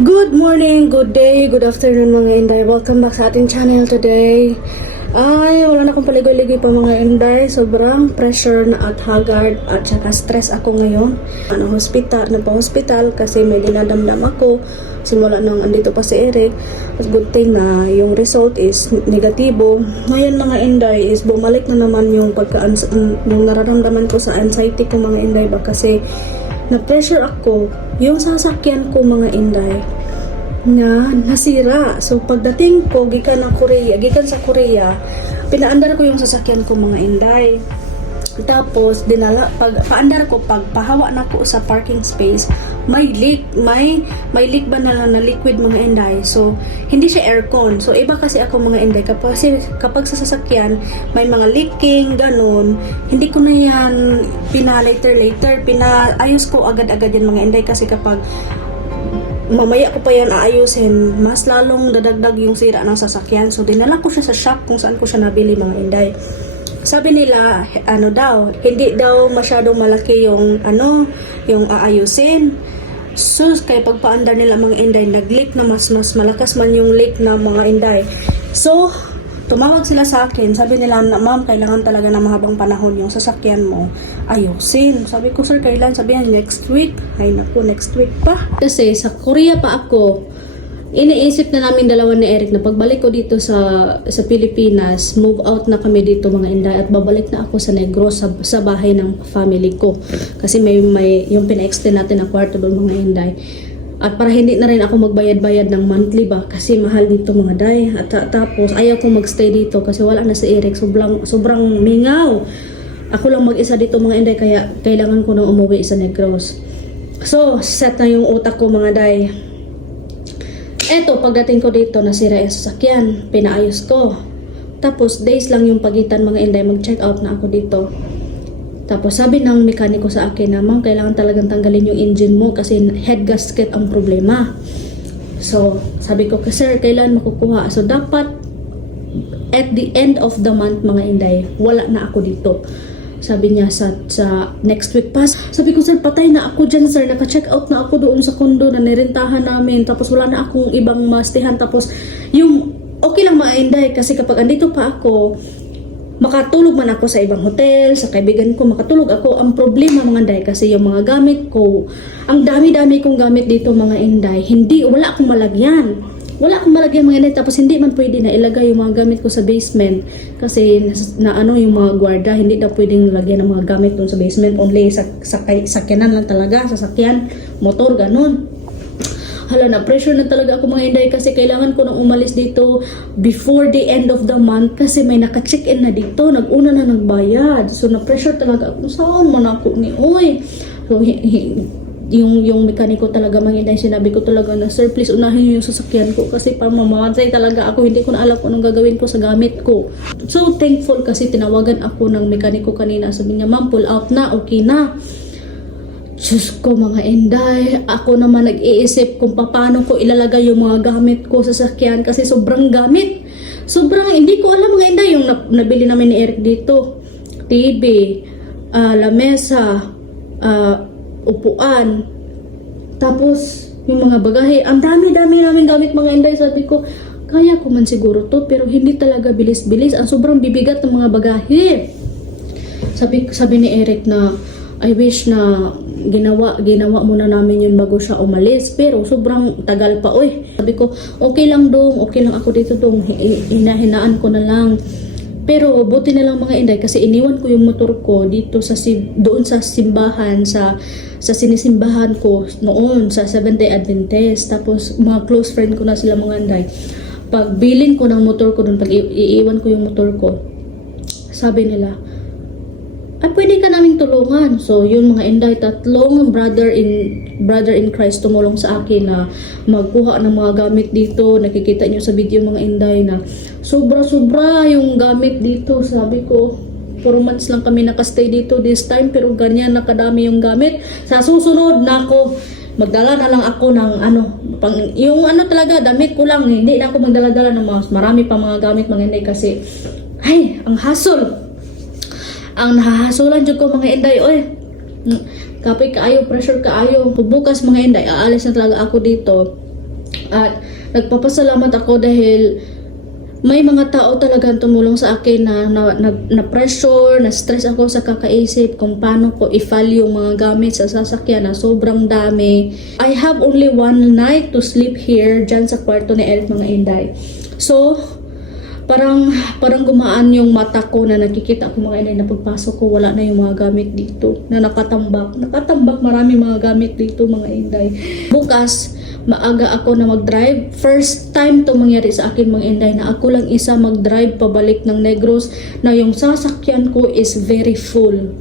Good morning, good day, good afternoon mga Inday. Welcome back sa ating channel today. Ay, wala na akong paligoy-ligoy pa mga Inday. Sobrang pressure na at haggard at saka stress ako ngayon. Nagpa-hospital kasi may dinadamdam ako. Simula nung andito pa si Eric. At good thing na yung result is negatibo. Ngayon mga Inday is bumalik na naman yung yung nararamdaman ko sa anxiety ko mga Inday ba kasi na-pressure ako yung sasakyan ko mga Inday na nasira. So pagdating ko gikan sa Korea, pinaandar ko yung sasakyan ko mga Inday. Tapos paandar ko, pag pahawa na ko sa parking space, may leak ba na liquid mga Inday. So hindi siya aircon. So iba kasi ako mga Inday kapag sa sasakyan may mga leaking ganun, hindi ko na yan pinaayos ko agad-agad yan mga Inday kasi kapag mamaya ko pa yan aayusin, mas lalong dadagdag yung sira ng sasakyan. So dinala ko siya sa shop kung saan ko siya nabili mga Inday. Sabi nila, hindi daw masyadong malaki yung aayusin. So, kaya pagpaandar nila mga Inday, nag-leak na mas malakas man yung leak na mga Inday. So, tumawag sila sa akin. Sabi nila, ma'am, kailangan talaga na mahabang panahon yung sasakyan mo ayusin. Sabi ko, sir, kailan? Sabi niya, next week. Ay, naku, next week pa. Kasi sa Korea pa ako, iniisip na namin dalawa ni Eric na pagbalik ko dito sa Pilipinas, move out na kami dito mga Inday at babalik na ako sa Negros sa bahay ng family ko. Kasi may yung pina-extend natin na kwarto doon mga Inday. At para hindi na rin ako magbayad-bayad ng monthly ba kasi mahal dito mga Day. At tapos ayaw kong magstay dito kasi wala na si Eric, sobrang mingaw. Ako lang mag-isa dito mga Inday kaya kailangan ko nang umuwi sa Negros. So, set na yung utak ko mga Day. Eto, pagdating ko dito, nasira yung sasakyan. Pinaayos ko. Tapos, days lang yung pagitan mga Inday. Mag-check out na ako dito. Tapos, sabi ng mekaniko sa akin na, ma'am, kailangan talagang tanggalin yung engine mo kasi head gasket ang problema. So, sabi ko, sir, kailan makukuha? So, dapat at the end of the month mga Inday, wala na ako dito. Sabi niya sa next week pa. Sabi ko, sir, patay na ako dyan, sir. Naka-check out na ako doon sa condo na nirentahan namin. Tapos wala na akong ibang mastihan. Tapos yung okay lang mga Inday kasi kapag andito pa ako, makatulog man ako sa ibang hotel, sa kaibigan ko, makatulog ako. Ang problema mga Inday kasi yung mga gamit ko, ang dami-dami kong gamit dito mga Inday, wala akong malagyan. Wala akong malagyan mga Inday, tapos hindi man pwede na ilagay yung mga gamit ko sa basement kasi yung mga guarda, hindi daw pwedeng lagyan ng mga gamit doon sa basement, only sa sakyanan lang talaga, sasakyan, motor, ganun. Hala, na pressure na talaga ako mga Inday kasi kailangan ko nang umalis dito before the end of the month kasi may naka-check-in na dito, nag-una na nagbayad. So na pressure talaga ako, saan man ako ni oy. So yung mekaniko talaga mga Inday, sinabi ko talaga na, sir, please unahin niyo yung sasakyan ko kasi pamamatay talaga ako, hindi ko na alam kung anong gagawin ko sa gamit ko. So thankful kasi tinawagan ako ng mekaniko kanina, sabi niya, ma'am, pull out na, okay na. Diyos ko mga Inday, ako naman nag-iisip kung paano ko ilalagay yung mga gamit ko sa sasakyan kasi sobrang gamit. Sobrang, hindi ko alam mga Inday, yung nabili namin ni Eric dito, TV, lamesa, upuan, tapos yung mga bagahe, ang dami namin gamit mga Inday. Sabi ko, kaya ko man siguro to, pero hindi talaga bilis-bilis, ang sobrang bibigat ng mga bagahe. Sabi ni Eric na, I wish na ginawa muna namin yun bago siya umalis, pero sobrang tagal pa oy. Sabi ko, okay lang dong, okay lang ako dito dong, hinahinaan ko na lang. Pero buti na lang mga Inday kasi iniwan ko yung motor ko dito doon sa simbahan, sa sinisimbahan ko noon sa Seventh-day Adventist. Tapos mga close friend ko na sila mga Inday. Pag bilin ko ng motor ko doon, pag iiwan ko yung motor ko, sabi nila, pwede ka naming tulungan. So yun mga Inday, tatlong brother in Christ tumulong sa akin na magkuha ng mga gamit dito. Nakikita nyo sa video mga Inday na sobra yung gamit dito. Sabi ko, 4 months lang kami nakastay dito this time, pero ganyan nakadami yung gamit. Sa susunod na ako, magdala na lang ako ng talaga, damit ko lang. Hindi na ako magdala-dala ng marami pa mga gamit mga Inday kasi, ang hassle. Ang nahahasulan dyan ko mga Inday, oy. Kapay kaayo, pressure kaayo. Bukas mga Inday, aalis na talaga ako dito. At nagpapasalamat ako dahil may mga tao talagang tumulong sa akin na pressure, na stress ako sa kakaisip kung paano ko i-file yung mga gamit sa sasakyan na sobrang dami. I have only one night to sleep here dyan sa kwarto ni Eric, mga inday. So, parang gumaan yung mata ko na nakikita ko, mga inday, na pagpasok ko wala na yung mga gamit dito na nakatambak marami mga gamit dito, mga inday. Bukas maaga ako na mag-drive. First time to mangyari sa akin, mga inday, na ako lang isa mag-drive pabalik ng Negros na yung sasakyan ko is very full.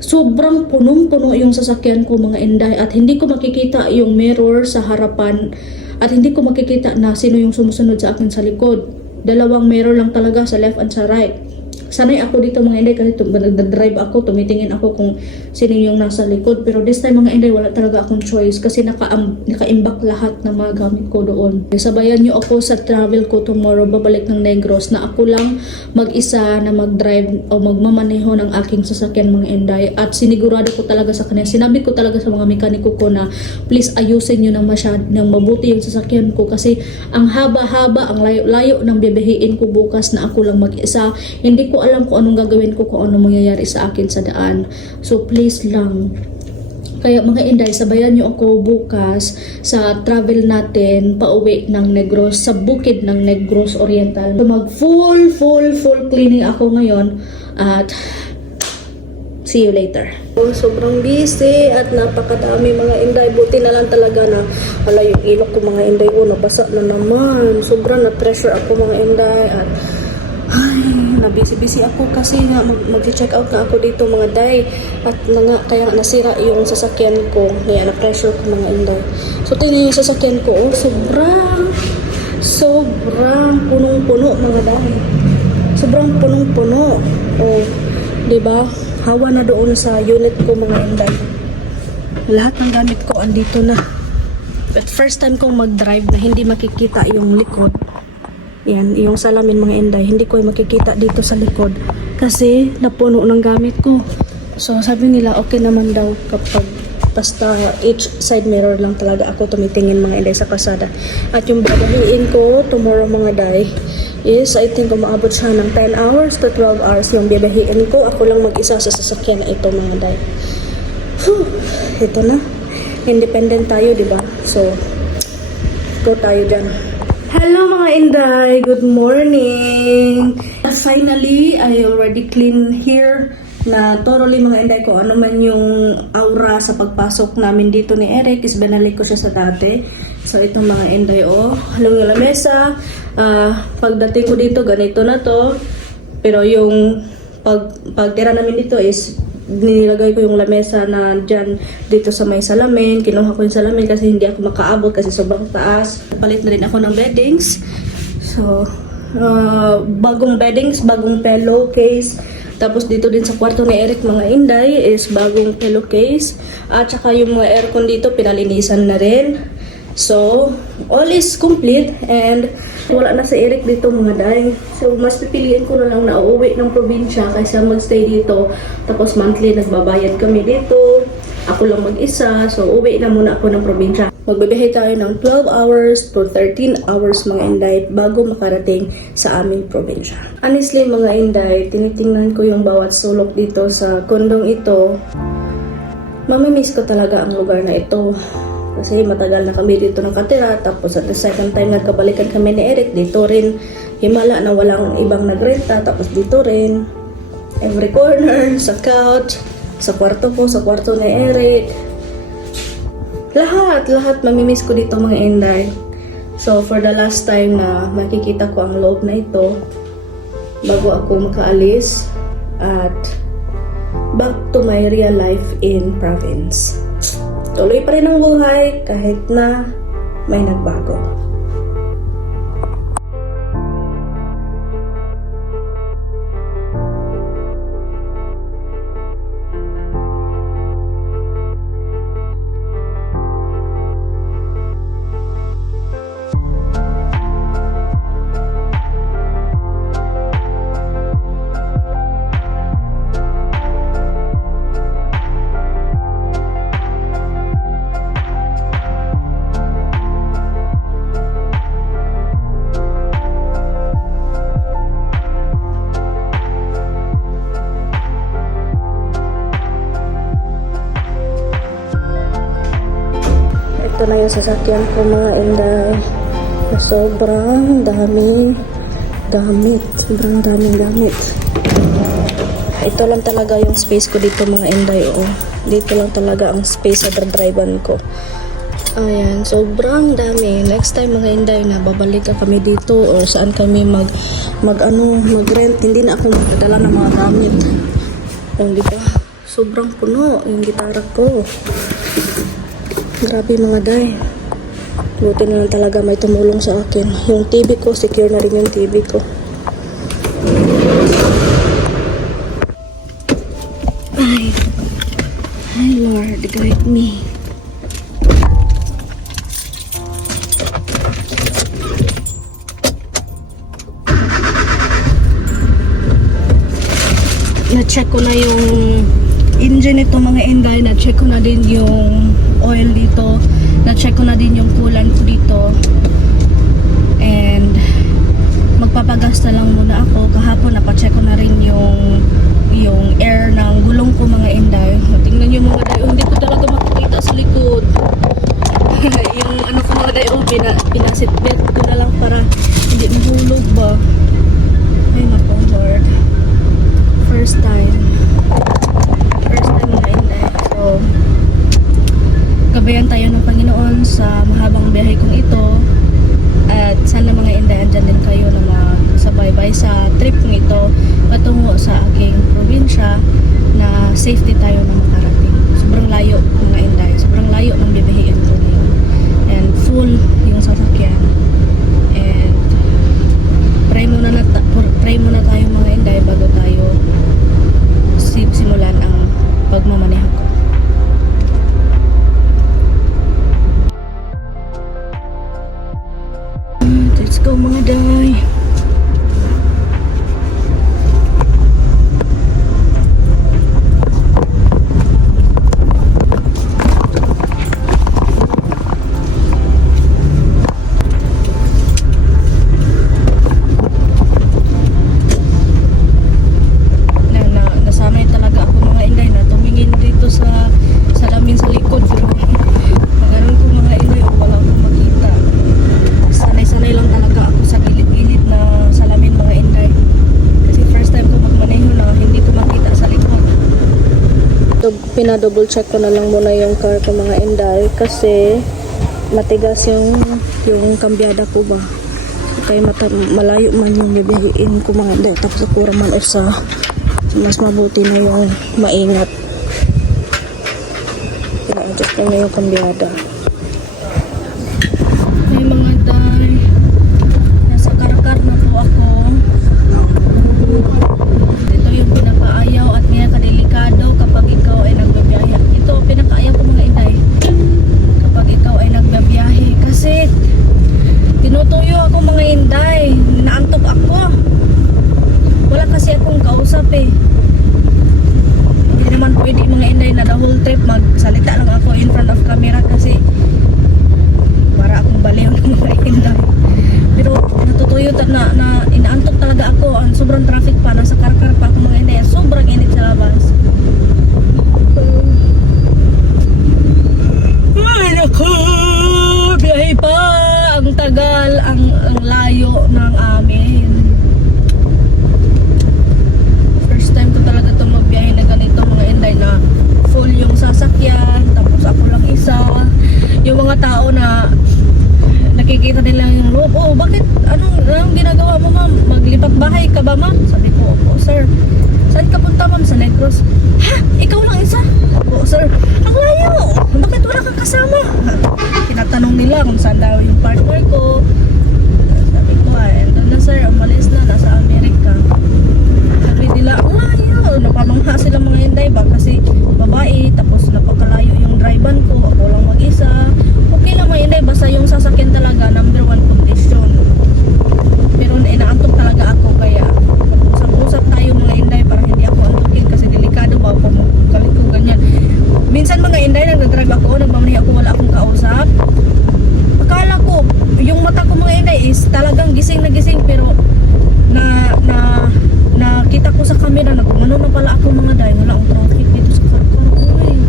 Sobrang punong-puno yung sasakyan ko, mga inday, at hindi ko makikita yung mirror sa harapan at hindi ko makikita na sino yung sumusunod sa akin sa likod. Dalawang mirror lang talaga, sa left and sa right. Sanay ako dito, mga inday, kasi nagda-drive ako, tumitingin ako kung sino yung nasa likod. Pero this time, mga inday, wala talaga akong choice kasi nakaimbak lahat ng mga gamit ko doon. Sabayan niyo ako sa travel ko tomorrow, babalik ng Negros, na ako lang mag-isa na mag-drive o magmamaneho ng aking sasakyan, mga inday. At sinigurado ko talaga sa kanya, sinabi ko talaga sa mga mekaniko ko na please ayusin niyo ng mabuti yung sasakyan ko kasi ang haba-haba, ang layo-layo ng biyabihin ko bukas na ako lang mag-isa. Hindi ko alam kung anong gagawin ko, kung anong mangyayari sa akin sa daan. So please lang. Kaya mga inday, sabayan niyo ako bukas sa travel natin pauwi ng Negros, sa bukid ng Negros Oriental. So mag full cleaning ako ngayon at see you later. Sobrang busy at napakadami, mga inday. Buti na lang talaga na wala yung ilok ko, mga inday. Nabasa na naman. Sobrang na-pressure ako, mga inday. At busy ako kasi nga mag-check out na ako dito, mga day, at kaya nasira yung sasakyan ko, kaya na-pressure ko, mga inday. So tingnan yung sasakyan ko, sobrang punong-puno, mga day. Sobrang punong-puno. Diba? Hawa na doon sa unit ko, mga inday. Lahat ng gamit ko andito na. But first time kong mag-drive na hindi makikita yung likod. Yan, yung salamin, mga inday, hindi ko makikita dito sa likod kasi napuno ng gamit ko. So sabi nila okay naman daw kapag basta each side mirror lang talaga ako tumitingin, mga inday, sa kalsada. At yung babahiin ko tomorrow, mga day, is I think umaabot siya ng 10 hours to 12 hours yung babahiin ko. Ako lang mag-isa sa sasakyan na ito, mga day. Ito na, independent tayo, diba? So go tayo dyan. Hello, mga inday! Good morning! Finally, I already clean here na thoroughly, mga inday, ko ano man yung aura sa pagpasok namin dito ni Eric is binalik ko siya sa dati. So itong mga inday, halong yung lamesa. Pagdating ko dito, ganito na to. Pero yung pagtira namin dito is nilagay ko yung lamesa na dyan dito sa may salamin. Kinuha ko yung salamin kasi hindi ako makaabot kasi sobrang taas. Palit na rin ako ng beddings. So, bagong beddings, bagong pillowcase. Tapos dito din sa kwarto ni Eric, mga inday, is bagong pillowcase. At saka yung mga aircon dito, pinalinisan na rin. So, all is complete and wala na si Eric dito, mga day. So, mas pipiliin ko na lang na uuwi ng probinsya kaysa magstay dito. Tapos monthly nagbabayad kami dito. Ako lang mag-isa. So, uwi na muna ako ng probinsya. Magbibiyahe tayo ng 12 hours to 13 hours, mga inday, bago makarating sa aming probinsya. Honestly, mga inday, tinitingnan ko yung bawat sulok dito sa kondong ito. Mamimiss ko talaga ang lugar na ito. Kasi matagal na kami dito nakatira. Tapos at the second time nagkabalikan kami ni Eric, dito rin himala na walang ibang nagrenta. Tapos dito rin, every corner, sa couch, sa kwarto ko, sa kwarto ni Eric. Lahat mamimiss ko dito, mga inday. So for the last time na makikita ko ang loob na ito bago ako makaalis at back to my real life in province. Tuloy pa rin ang buhay kahit na may nagbago. Ito na yung sasakyan ko mga inday. Na sobrang daming gamit. Sobrang daming gamit. Ito lang talaga yung space ko dito mga inday. Oh. Dito lang talaga ang space sa drivean ko. Ayan, sobrang dami. Next time mga inday na babalik kami dito or saan kami mag-rent. Hindi na ako magdala ng mga gamit. Oh, di ba? Sobrang puno yung gitara ko. Grabe mga day. Buti na lang talaga may tumulong sa akin. Yung TV ko, secure na rin yung TV ko. Ay Lord, guide me. Na-check ko na yung engine nito mga inday. Na-check ko na din yung oil dito. Na-check ko na din yung coolant ko dito. And magpapagas na lang muna ako. Kahapon napacheck ko na rin yung air ng gulong ko mga inday. Tingnan nyo mga day, hindi ko talaga makikita sa likod. Yung ano ko mga day, pinasitbit ko na lang para hindi mahulog ba. Ay naku Lord. First time mga inday. So gabayan tayo ng Panginoon sa mahabang biyahe kong ito. At sana mga inday, andyan din kayo na magsabaybay sa trip kong ito patungo sa aking probinsya na safety tayo na makarating. Sobrang layo mga inday. Sobrang layo ng bibihiin ko ngayon. And full yung sasakyan. And pray muna tayo mga inday bago tayo simulan ang pagmamaneho ko. Let's go mga day. Nasanay talaga ako mga inday na tumingin dito sa salamin sa likod. Pero maganon ko mga inday, wala akong makita. Sanay lang talaga ako sa gilid-gilid na salamin mga inday. Kasi first time ko magmaneho na hindi ko makita sa likod. So, pinadouble check ko na lang muna yung car ko mga inday kasi matigas yung kambyada ko ba. Kaya malayo man yung bibihiin ko mga inday. Tapos ako raman isa. Mas mabuti na yung maingat. Pina-adjust ko na yung kambyada. May mga day, nasa karkar na po ako. Ito yung pinakaayaw at pinakadelikado kapag ikaw ay nagbabiyahe. Ito pinakaayaw ko mga inday kapag ikaw ay nagbabiyahe. Kasi tinutuyo ako mga inday. Naantok ako. Wala kasi akong kausap eh. Hindi naman pwede mga inday na the whole trip magsalita lang ako in front of camera kasi para akong baliw ng mga inday. Pero natutuyo na inaantok talaga ako. Ang sobrang traffic pa. Nasa karkar pa ako mga inday. Sobrang init sa labas. Ay naku! Biyahe pa! Ang tagal, ang layo ng amin. Time ko talaga itong magbiyahe na ganito mga inday na full yung sasakyan tapos ako lang isa. Yung mga tao na nakikita nila yung loob, oh bakit anong ginagawa mo ma'am, maglipat bahay ka ba ma'am? Sabi ko, opo sir. Saan ka punta ma'am? Sa Negros. Ha? Ikaw lang isa? Opo sir. Ang layo, bakit wala kang kasama? Tinatanong nila kung saan daw yung partner ko. Sabi ko doon na sir, umalis na, nasa Amerika. Sabi nila, ang layo. Napamangha sila mga inday ba? Kasi babae, tapos napakalayo yung drivean ko. Ako lang mag-isa. Okay lang mga inday, basta yung sasakyan talaga, number 1 condition. Pero inaantok talaga ako, kaya usap-usap tayo mga inday para hindi ako antukin kasi delikado ba ako galit ko ganyan. Minsan mga inday, nag-drive ako, nagmamaneho ako, wala akong kausap. Akala ko, yung mata ko mga inday is talagang gising na gising, pero nakita ko sa camera na gumano na pala ako mga day, wala akong traffic dito sa Karkar. Uy,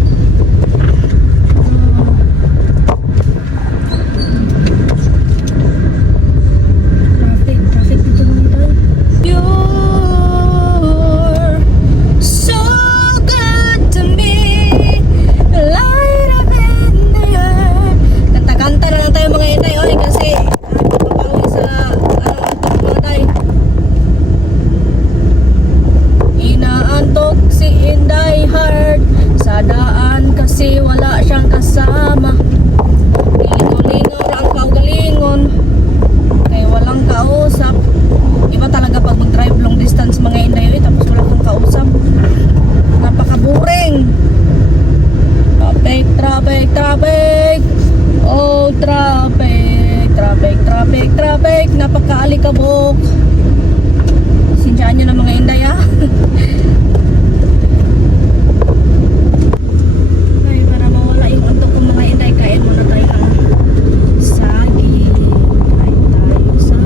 alikabok. Sinjaan nyo na mga inday ha. Ay, para mawala yung antok ko mga inday, kain muna tayo ng saging. Kain tayo saging.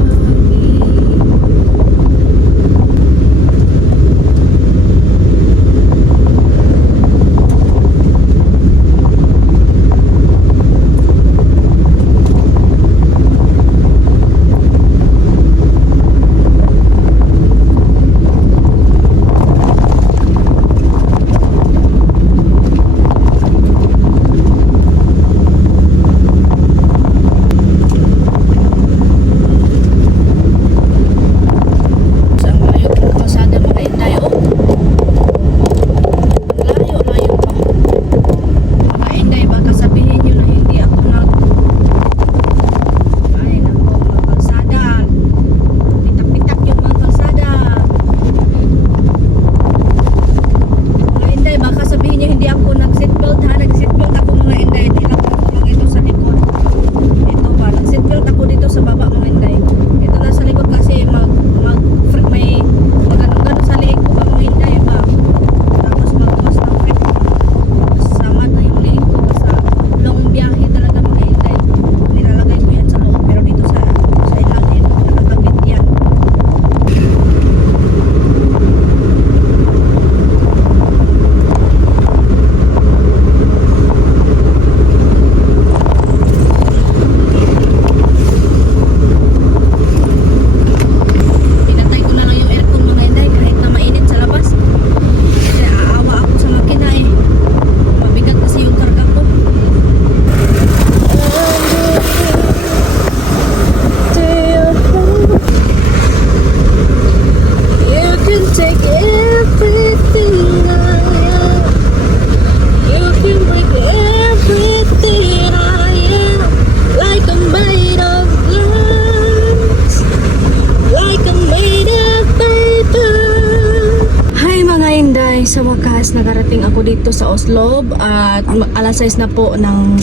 Sa wakas, nakarating ako dito sa Oslob at alas 6 na po ng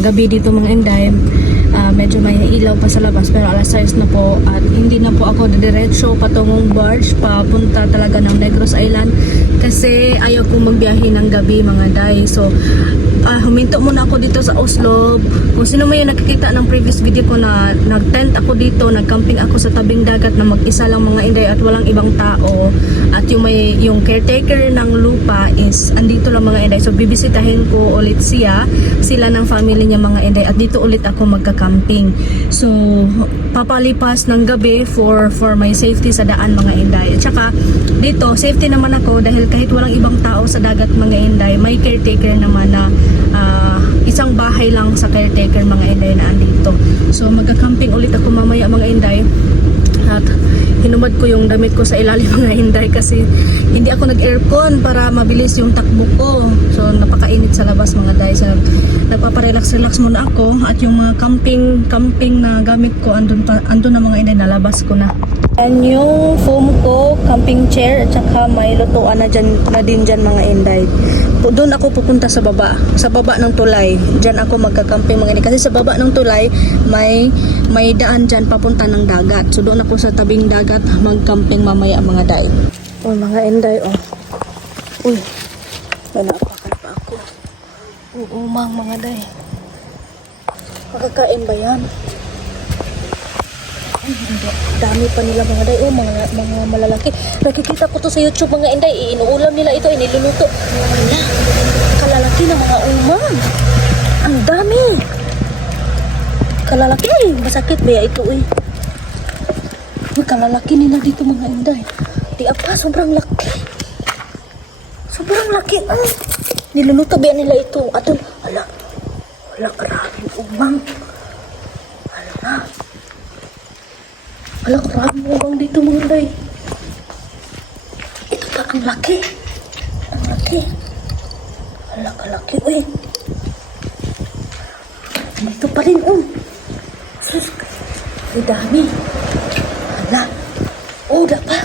gabi dito mga inday. Medyo may ilaw pa sa labas pero alas 6 na po at hindi na po ako diretso patungong barge papunta talaga ng Negros Island kasi ayaw kong magbiyahe ng gabi mga day. So huminto muna ako dito sa Oslob. Kung sino man yung nakikita ng previous video ko na nag-tent ako dito, nag-camping ako sa tabing dagat na mag-isa lang mga inday at walang ibang tao. At yung caretaker ng lupa is andito lang mga inday. So bibisitahin ko ulit sila ng family niya mga inday at dito ulit ako magka-camping. So papalipas ng gabi for my safety sa daan mga inday. At saka dito safety naman ako dahil kahit walang ibang tao sa dagat mga inday, may caretaker naman na isang bahay lang sa caretaker mga inday na andito. So magka-camping ulit ako mamaya mga inday at hinumad ko yung damit ko sa ilalim mga inday kasi hindi ako nag-aircon para mabilis yung takbo ko. So napakainit sa labas mga day. So nagpaparelax-relax muna ako at yung mga camping na gamit ko andun na mga inday, nalabas ko na. And yung foam ko, camping chair at saka may lutuan na din dyan mga inday. Doon ako pupunta sa baba ng tulay. Diyan ako magka-camping mga inday kasi sa baba ng tulay may daan dyan papunta ng dagat. So doon ako sa tabing dagat mag-camping mamaya mga day. Oh mga inday oh. Uy, may napakan pa ako. Umang mga day. Makakain ba yan? Ay, hindi. Dami pa nila mga day. Oh, mga malalaki. Nakikita ko to sa YouTube mga inday. Inuulam nila ito. Iniluluto. Wala. Kalalaki ng mga umang. Ang dami. Kalalaki. Masakit ba ito eh. Uy, kalalaki nila dito mga inday. Di apa, sobrang laki. Sobrang laki. Niluluto ba nila ito? Aton. Ala, maraming umang. Ala, maraming umang dito mga day. Ito pa, ang laki. Ang laki. Ala, kalaki. Uy. Dito pa rin, Sus, ang dami. Ala. Uda pa.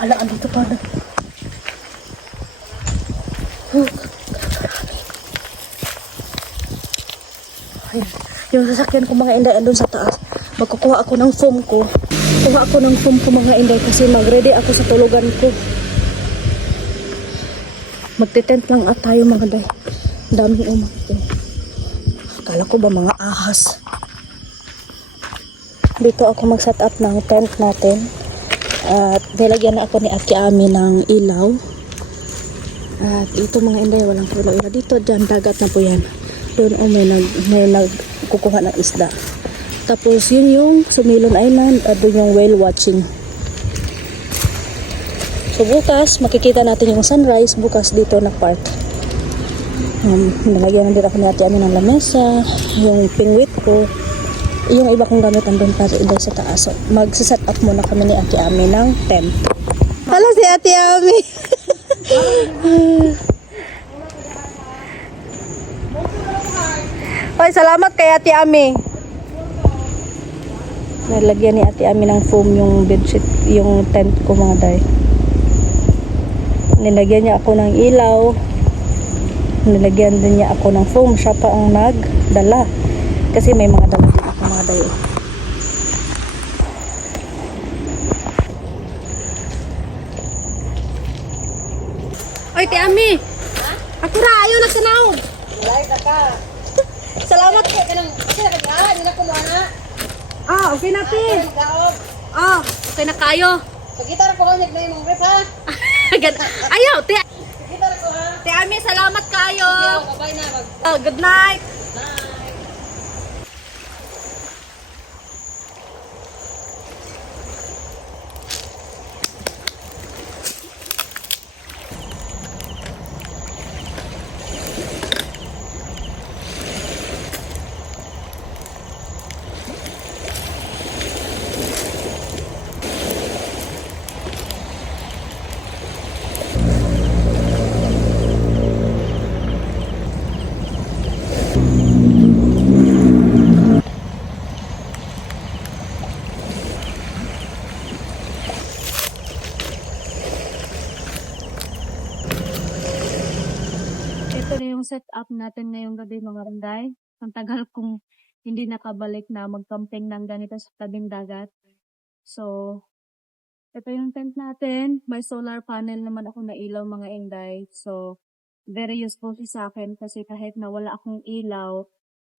Ala, andito pa na. Marami. Ayun. Yung sasakyan ko mga inday andun sa taas. Magkukuha ako ng foam ko. Kuha ako ng foam ko mga inday kasi mag-ready ako sa tulugan ko. Magte-tent lang at tayo mga day. Daming umakto. Akala ko ba mga ahas. Dito ako mag-set up ng tent natin. At nilagyan na ako ni Aki Ami ng ilaw. At ito mga inday, walang ilaw dito. Diyan, dagat na po yan. Doon may nagkukuha ng isda. Tapos yun yung Sumilon Island at doon yung whale watching. So bukas, makikita natin yung sunrise bukas dito na park. Nalagyan na din ako ni Ate Ami ng lamesa, yung pingwit ko. Yung iba kong gamit andun pa rin sa taas. So, magsiset up muna kami ni Ate Ami ng tent. Hala si Ate Ami! Hoy, salamat kay Ate Ami. Nalagyan ni Ate Ami ng foam yung bedsheet, yung tent ko mga day. Nilagyan niya ako ng ilaw. Nilagyan din niya ako ng foam. Siya pa ang nagdala. Kasi may mga dala din ako mga day. Oy, Ate Ami! Ako ra, ayaw nagtanaw! Walay ka ka. Salamat! Kasi nagkakaroon, hindi na kumuha na. Okay na, Ate! Magkaop. Okay na kayo. Pagkita na ko, na yung mga rep ha. Ayaw, Ate! Pagkita na ko ha. Ate Ami, salamat kayo! Kabay na. Good night! Ito na yung setup natin ngayong gabi mga Randay. Ang tagal kong hindi nakabalik na mag-camping ng ganito sa tabing dagat. So, ito yung tent natin. May solar panel naman ako na ilaw mga Inday. So, very useful siya sa akin kasi kahit na wala akong ilaw,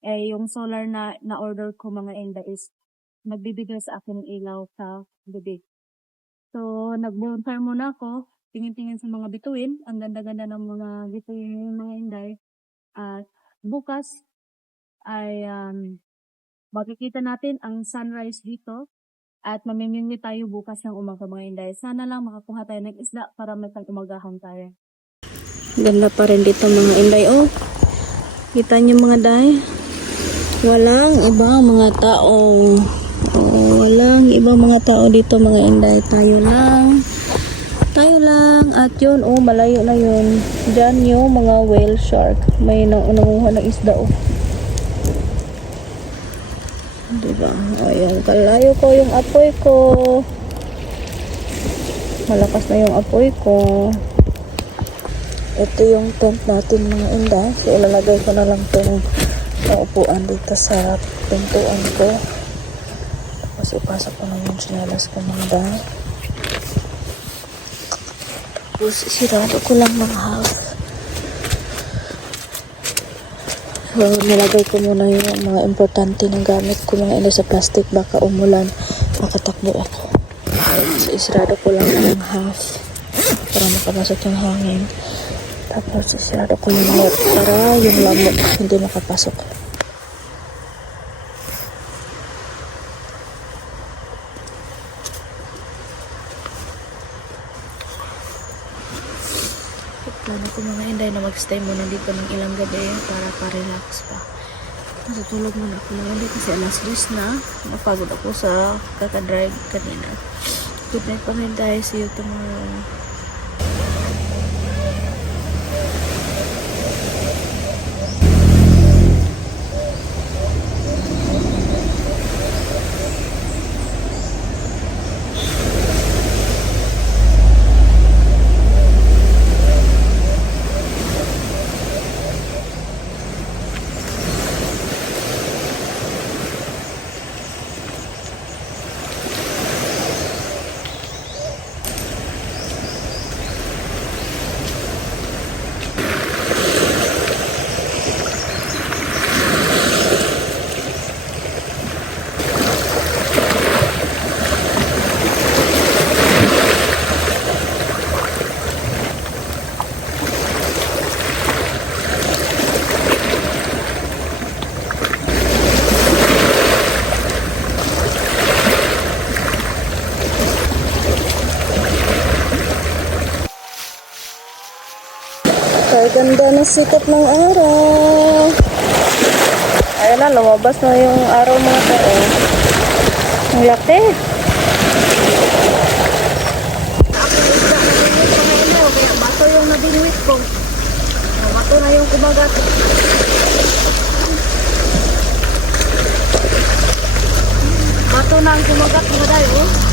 yung solar na order ko mga Inday is nagbibigay sa akin ng ilaw sa gabi. So, nag-bonfire muna ako. Tingin-tingin sa mga bituin. Ang ganda-ganda ng mga bituin yung mga Inday. At bukas ay makikita natin ang sunrise dito. At mamimili tayo bukas ng umaga mga Inday. Sana lang makakuha tayo ng isda para may pang-umagahan tayo. Ganda pa rin dito mga Inday. Oh, kita niyo mga Day. Walang ibang mga tao. Walang ibang mga tao dito mga Inday. Tayo lang. At yun, malayo na yun. Diyan yung mga whale shark. May nangunguha ng isda, Diba? Ayan, kalayo ko yung apoy ko. Malakas na yung apoy ko. Ito yung tent natin mga Inday. So, ilalagay ko na lang itong upuan dito sa pintuan ko. Tapos ipasok ko na yung sinelas ko mga Inday. Tapos sirado ko lang ng half. So, nilagay ko muna yung mga importante ng gamit ko mga Inday sa plastic. Baka umulan, makatakbo ako. So, isirado ko lang ng half para makapasok yung hangin. Tapos isirado ko yung net para yung lamok hindi makapasok. Plano ko mga Inday na mag-stay muna dito ng ilang gabi para pa-relax pa. Natutulog muna ako mga Inday kasi alas 10 na. Mapagod ako sa kakadrive kanina. Good night mga Inday. See you tomorrow. Ganda ng sikat ng araw. Ayan na, lumabas na yung araw mga tao. Ang laki. Kaya bato yung nabingwit ko. Bato na yung kumagat. Bato na ang kumagat mga dayo.